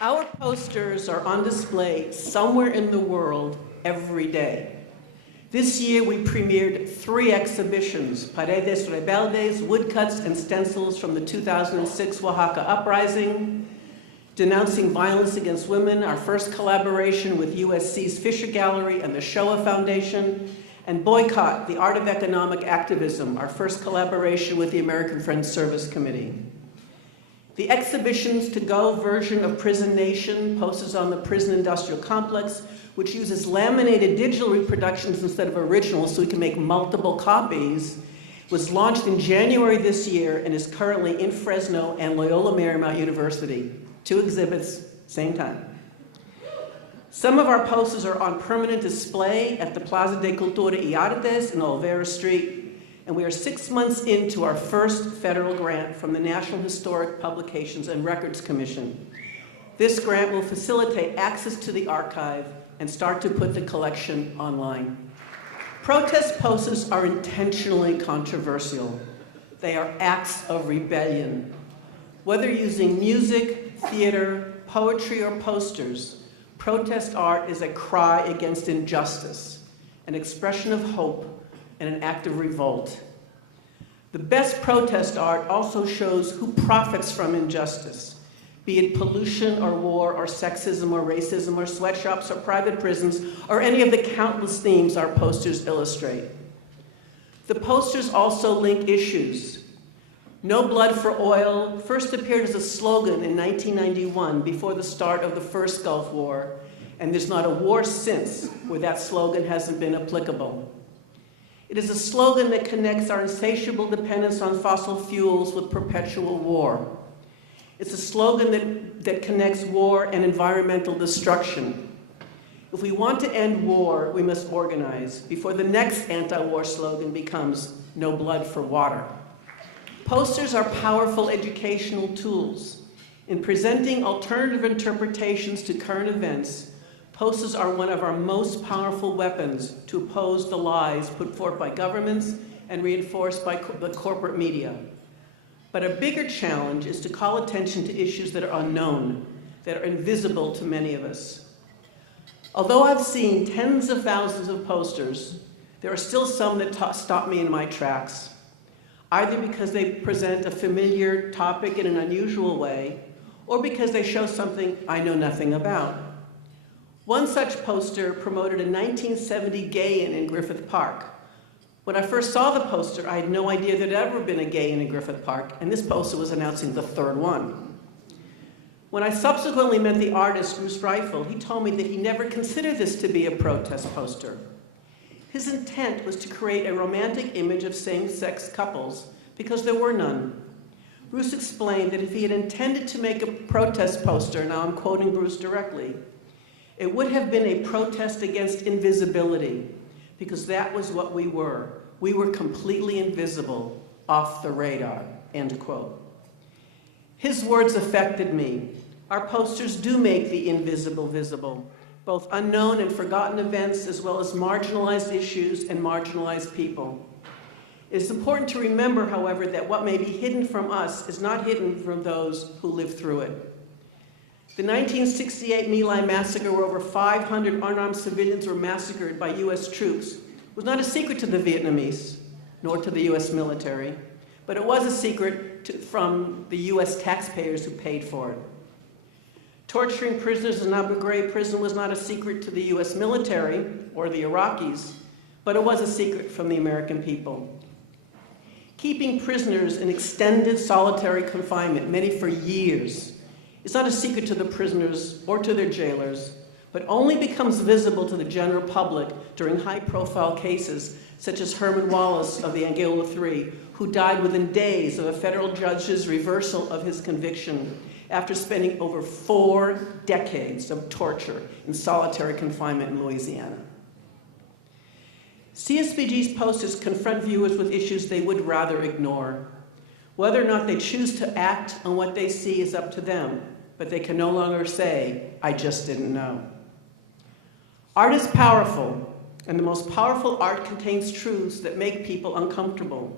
Our posters are on display somewhere in the world every day. This year we premiered 3 exhibitions, Paredes Rebeldes, woodcuts and stencils from the 2006 Oaxaca uprising, Denouncing Violence Against Women, our first collaboration with USC's Fisher Gallery and the Shoah Foundation, and Boycott, the Art of Economic Activism, our first collaboration with the American Friends Service Committee. The Exhibitions to Go version of Prison Nation, posters on the prison industrial complex, which uses laminated digital reproductions instead of originals so we can make multiple copies, was launched in January this year and is currently in Fresno and Loyola Marymount University. 2 exhibits, same time. Some of our posters are on permanent display at the Plaza de Cultura y Artes in Olvera Street, and we are 6 months into our first federal grant from the National Historic Publications and Records Commission. This grant will facilitate access to the archive and start to put the collection online. Protest posters are intentionally controversial. They are acts of rebellion. Whether using music, theater, poetry, or posters, protest art is a cry against injustice, an expression of hope, and an act of revolt. The best protest art also shows who profits from injustice, be it pollution or war or sexism or racism or sweatshops or private prisons or any of the countless themes our posters illustrate. The posters also link issues. No blood for oil first appeared as a slogan in 1991 before the start of the first Gulf War, and there's not a war since where that slogan hasn't been applicable. It is a slogan that connects our insatiable dependence on fossil fuels with perpetual war. It's a slogan that connects war and environmental destruction. If we want to end war, we must organize before the next anti-war slogan becomes no blood for water. Posters are powerful educational tools. In presenting alternative interpretations to current events, posters are one of our most powerful weapons to oppose the lies put forth by governments and reinforced by the corporate media. But a bigger challenge is to call attention to issues that are unknown, that are invisible to many of us. Although I've seen tens of thousands of posters, there are still some that stop me in my tracks, either because they present a familiar topic in an unusual way, or because they show something I know nothing about. One such poster promoted a 1970 gay-in in Griffith Park. When I first saw the poster, I had no idea there had ever been a gay-in in Griffith Park, and this poster was announcing the 3rd one. When I subsequently met the artist, Bruce Reifel, he told me that he never considered this to be a protest poster. His intent was to create a romantic image of same-sex couples because there were none. Bruce explained that if he had intended to make a protest poster, now I'm quoting Bruce directly, it would have been a protest against invisibility, because that was what we were. We were completely invisible, off the radar, end quote. His words affected me. Our posters do make the invisible visible, both unknown and forgotten events, as well as marginalized issues and marginalized people. It is important to remember, however, that what may be hidden from us is not hidden from those who lived through it. The 1968 My Lai massacre, where over 500 unarmed civilians were massacred by US troops, was not a secret to the Vietnamese, nor to the US military, but it was a secret from the US taxpayers who paid for it. Torturing prisoners in Abu Ghraib prison was not a secret to the US military or the Iraqis, but it was a secret from the American people. Keeping prisoners in extended solitary confinement, many for years, is not a secret to the prisoners or to their jailers, but only becomes visible to the general public during high-profile cases such as Herman Wallace of the Angola 3, who died within days of a federal judge's reversal of his conviction after spending over 4 decades of torture in solitary confinement in Louisiana. CSPG's posters confront viewers with issues they would rather ignore. Whether or not they choose to act on what they see is up to them, but they can no longer say, I just didn't know. Art is powerful, and the most powerful art contains truths that make people uncomfortable.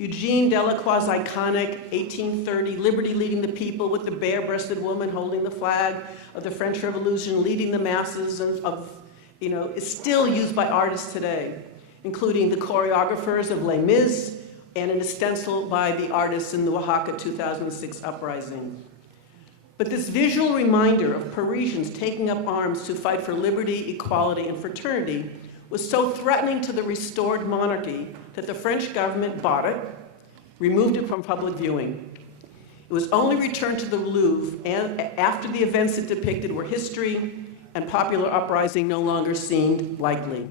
Eugene Delacroix's iconic 1830 Liberty Leading the People with the bare-breasted woman holding the flag of the French Revolution, leading the masses is still used by artists today, including the choreographers of Les Mis and an stencil by the artists in the Oaxaca 2006 uprising. But this visual reminder of Parisians taking up arms to fight for liberty, equality, and fraternity was so threatening to the restored monarchy that the French government bought it, removed it from public viewing. It was only returned to the Louvre after the events it depicted were history and popular uprising no longer seemed likely.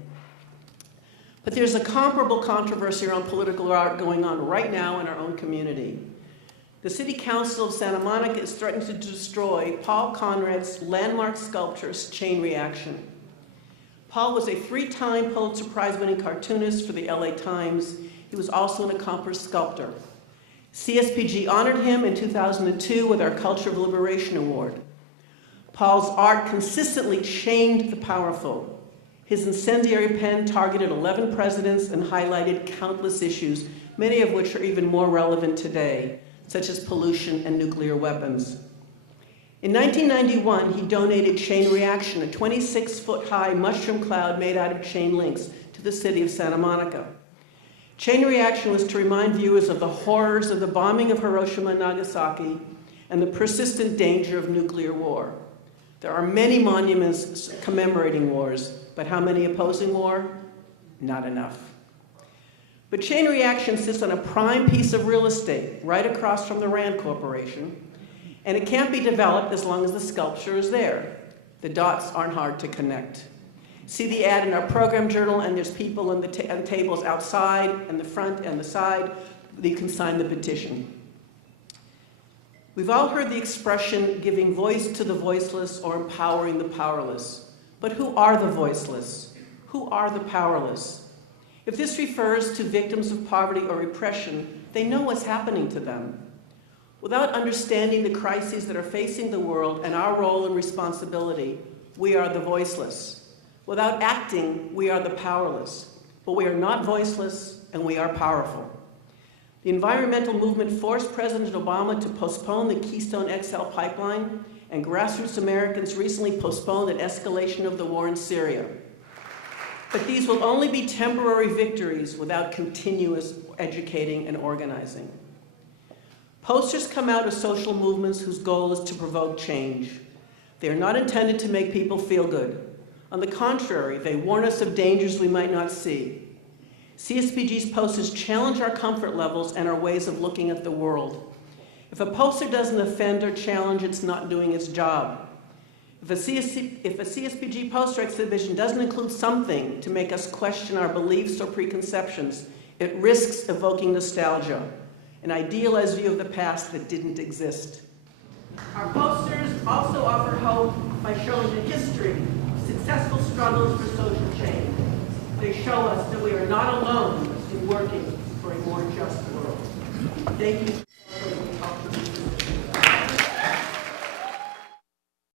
But there's a comparable controversy around political art going on right now in our own community. The City Council of Santa Monica is threatening to destroy Paul Conrad's landmark sculpture, Chain Reaction. Paul was a 3-time Pulitzer Prize-winning cartoonist for the LA Times. He was also an accomplished sculptor. CSPG honored him in 2002 with our Culture of Liberation Award. Paul's art consistently shamed the powerful. His incendiary pen targeted 11 presidents and highlighted countless issues, many of which are even more relevant today, such as pollution and nuclear weapons. In 1991, he donated Chain Reaction, a 26-foot-high mushroom cloud made out of chain links, to the city of Santa Monica. Chain Reaction was to remind viewers of the horrors of the bombing of Hiroshima and Nagasaki and the persistent danger of nuclear war. There are many monuments commemorating wars, but how many opposing war? Not enough. But Chain Reaction sits on a prime piece of real estate right across from the Rand Corporation, and it can't be developed as long as the sculpture is there. The dots aren't hard to connect. See the ad in our program journal, and there's people on the tables outside and the front and the side. You can sign the petition. We've all heard the expression, giving voice to the voiceless or empowering the powerless. But who are the voiceless? Who are the powerless? If this refers to victims of poverty or repression, they know what's happening to them. Without understanding the crises that are facing the world and our role and responsibility, we are the voiceless. Without acting, we are the powerless. But we are not voiceless, and we are powerful. The environmental movement forced President Obama to postpone the Keystone XL pipeline, and grassroots Americans recently postponed an escalation of the war in Syria. But these will only be temporary victories without continuous educating and organizing. Posters come out of social movements whose goal is to provoke change. They are not intended to make people feel good. On the contrary, they warn us of dangers we might not see. CSPG's posters challenge our comfort levels and our ways of looking at the world. If a poster doesn't offend or challenge, it's not doing its job. If a CSPG poster exhibition doesn't include something to make us question our beliefs or preconceptions, it risks evoking nostalgia, an idealized view of the past that didn't exist. Our posters also offer hope by showing the history of successful struggles for social change. They show us that we are not alone in working for a more just world. Thank you.